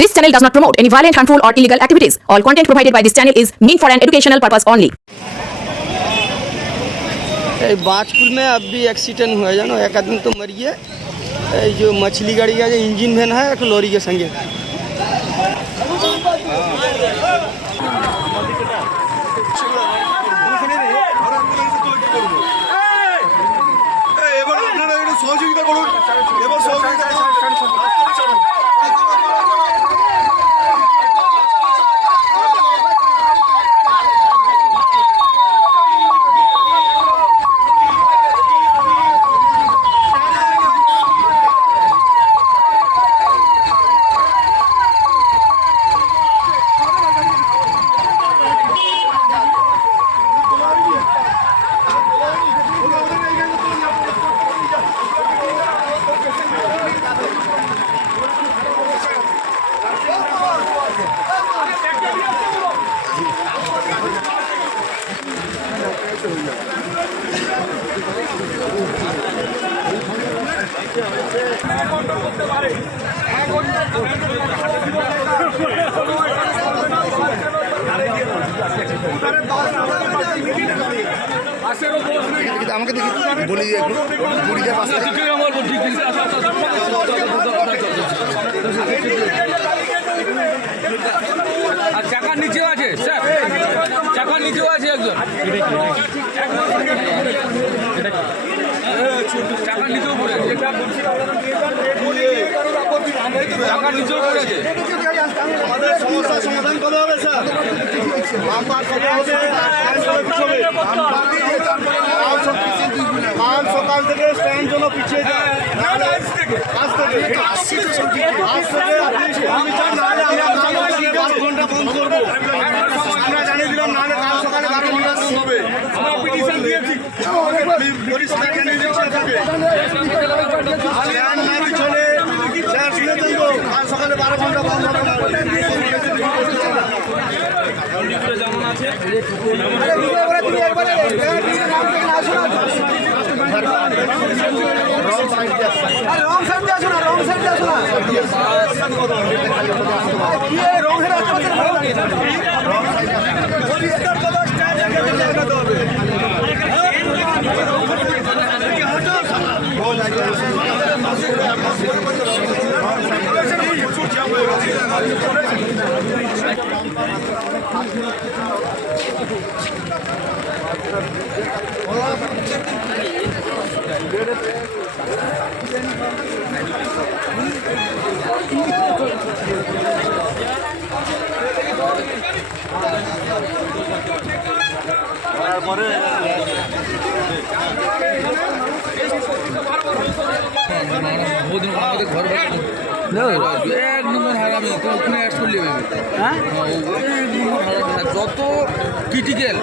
This channel does not promote any violent, harmful, or illegal activities. All content provided by this channel is meant for an educational purpose only. Bajpur में अब भी accident हुआ है जानो, एक आदमी तो मर गया। जो मछली गाड़ी का जो इंजन वैन है एक लॉरी के संगे। আমাকে দেখি বলি বুড়িদের পাশে আর চাকার নিচেও আছে স্যার, চাকার নিচেও আছে একজন, চাকার নিচেও পড়েছে, চাকার নিচেও পড়েছে। আমাদের সমস্যার সমাধান করা হবে স্যার। কাল সকাল থেকে স্ট্যান্ড জন্য পিছিয়ে যায়, আজ থেকে আপনি চান নাহলে আমরা 12 ঘন্টা বন্ধ করবো। আমরা জানিয়ে দিলাম নাহলে কাল সকালে 12 ঘন্টা বন্ধ হবে। আমরা পিটিশন দিয়েছি, পরিষ্কার থাকে স্ট্যান্ড না চলে স্যার শুনেছেন তো, কাল সকালে 12 ঘন্টা বন্ধ হবে। যেমন আছে এক নম্বর হারামি, তো ওখানে অ্যাড করলে হ্যাঁ যত ক্রিটিক্যাল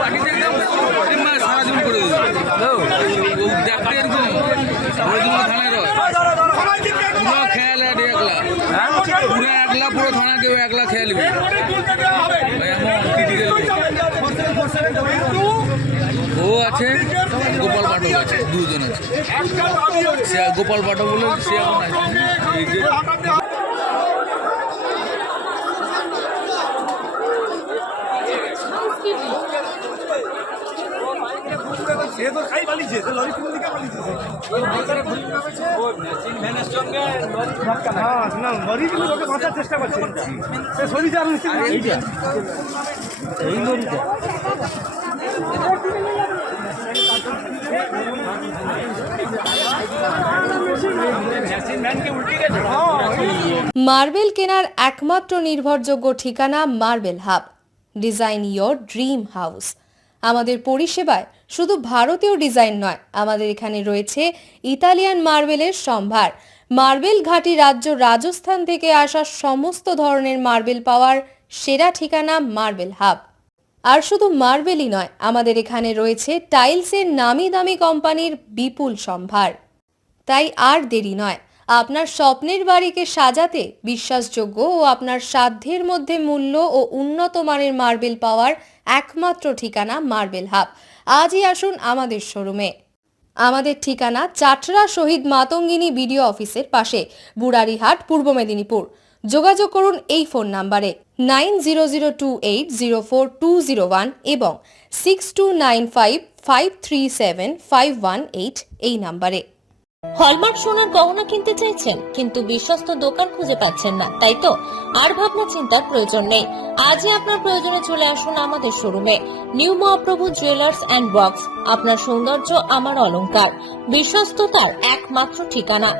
পার্টিতে একদম সারাদিন করে দেবে দেখতে এরকম থানায় রয় পুরো খেয়াল একলা পুরো থানা কেউ একলা খেয়ালবে ও আছে, গোপাল পাঠক আছে, দুজন আছে, সে গোপাল পাঠক বলে সে এখন সে তো খাই পালিয়েছে, লরি কোন দিকে পালিয়েছে? না লরি কিন্তু ওকে বাঁচার চেষ্টা করছে, সে শরীরে আর এই লরিতে মার্বেল কেনার একমাত্র নির্ভরযোগ্য ঠিকানা marble hub. Design your dream house. আমাদের পরিষেবায় শুধু ভারতীয় ডিজাইন নয়, আমাদের এখানে রয়েছে ইতালিয়ান মার্বেলের সম্ভার। মার্বেল ঘাঁটি রাজ্য রাজস্থান থেকে আসা সমস্ত ধরনের মার্বেল পাওয়ার সেরা ঠিকানা মার্বেল হাব। আর শুধু মার্বেলই নয়, আমাদের এখানে রয়েছে টাইলসের নামি দামি কোম্পানির বিপুল সম্ভার। তাই আর দেরি নয়, আপনার স্বপ্নের বাড়িকে সাজাতে বিশ্বাসযোগ্য ও আপনার সাধ্যের মধ্যে মূল্য ও উন্নত মানের মার্বেল পাওয়ার একমাত্র ঠিকানা মার্বেল হাব। আজই আসুন আমাদের শোরুমে। আমাদের ঠিকানা চাটরা শহীদ মাতঙ্গিনী বিডিও অফিসের পাশে, বুড়ারিহাট, পূর্ব মেদিনীপুর। যোগাযোগ করুন এই ফোন নাম্বারে 9002804201 এবং 6295537518 এই নাম্বারে। হলমার্ক সোনার গহনা কিনতে চাইছেন কিন্তু বিশ্বস্ত দোকান খুঁজে পাচ্ছেন না, তাই তো আর ভাবনা চিন্তার প্রয়োজন নেই। আজই আপনার প্রয়োজনে চলে আসুন আমাদের শোরুমে। New Mahaprabhu jewellers and works, আপনার সৌন্দর্য আমার অলংকার, বিশ্বস্ততার একমাত্র ঠিকানা,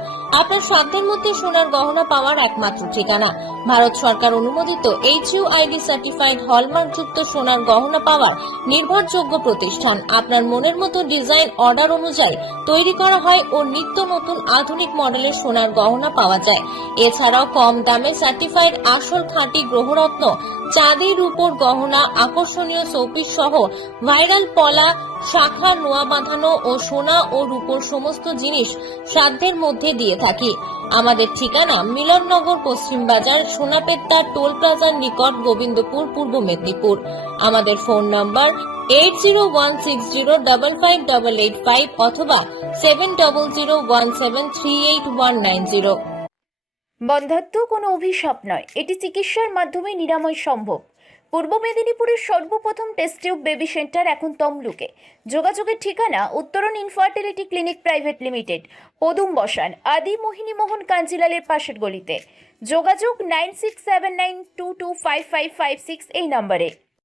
আপনার সাধ্যের মধ্যে সোনার গহনা পাওয়ার একমাত্র ঠিকানা। ভারত সরকার অনুমোদিত HUID সার্টিফাইড হলমার্ক যুক্ত সোনার গহনা পাওয়ার নির্ভরযোগ্য প্রতিষ্ঠান। আপনার মনের মতো ডিজাইন অর্ডার অনুযায়ী তৈরি করা হয় ও নিত্য নতুন আধুনিক মডেলের সোনার গহনা পাওয়া যায়। এছাড়াও কম দামে সার্টিফাইড আসল খাঁটি গ্রহরত্ন, চাঁদি রূপোর গহনা, আকর্ষণীয় শোপিস সহ ভাইরাল পলা, শাখা, নোয়া বাঁধানো ও সোনা ও রূপোর সমস্ত জিনিস সাধ্যের মধ্যে দিয়ে থাকি। আমাদের ঠিকানা মিলননগর, পশ্চিম বাজার, সোনাপেত্তা টোল প্লাজার নিকট, গোবিন্দপুর, পূর্ব মেদিনীপুর। আমাদের ফোন নম্বর 8016055885 অথবা 7001738190। বন্ধ্যাত্ব কোনো অভিশাপ নয়, এটি চিকিৎসার মাধ্যমে নিরাময় সম্ভব। পূর্ব মেদিনীপুরের সর্বপ্রথম টেস্ট টিউব বেবি সেন্টার এখন তমলুকে। যোগাযোগের ঠিকানা উত্তরণ ইনফার্টিলিটি ক্লিনিক প্রাইভেট লিমিটেড, পদুম বসান, আদি মোহিনী মোহন কাঞ্জিলালের পাশের গলিতে। যোগাযোগ 9679225556 এই নম্বরে।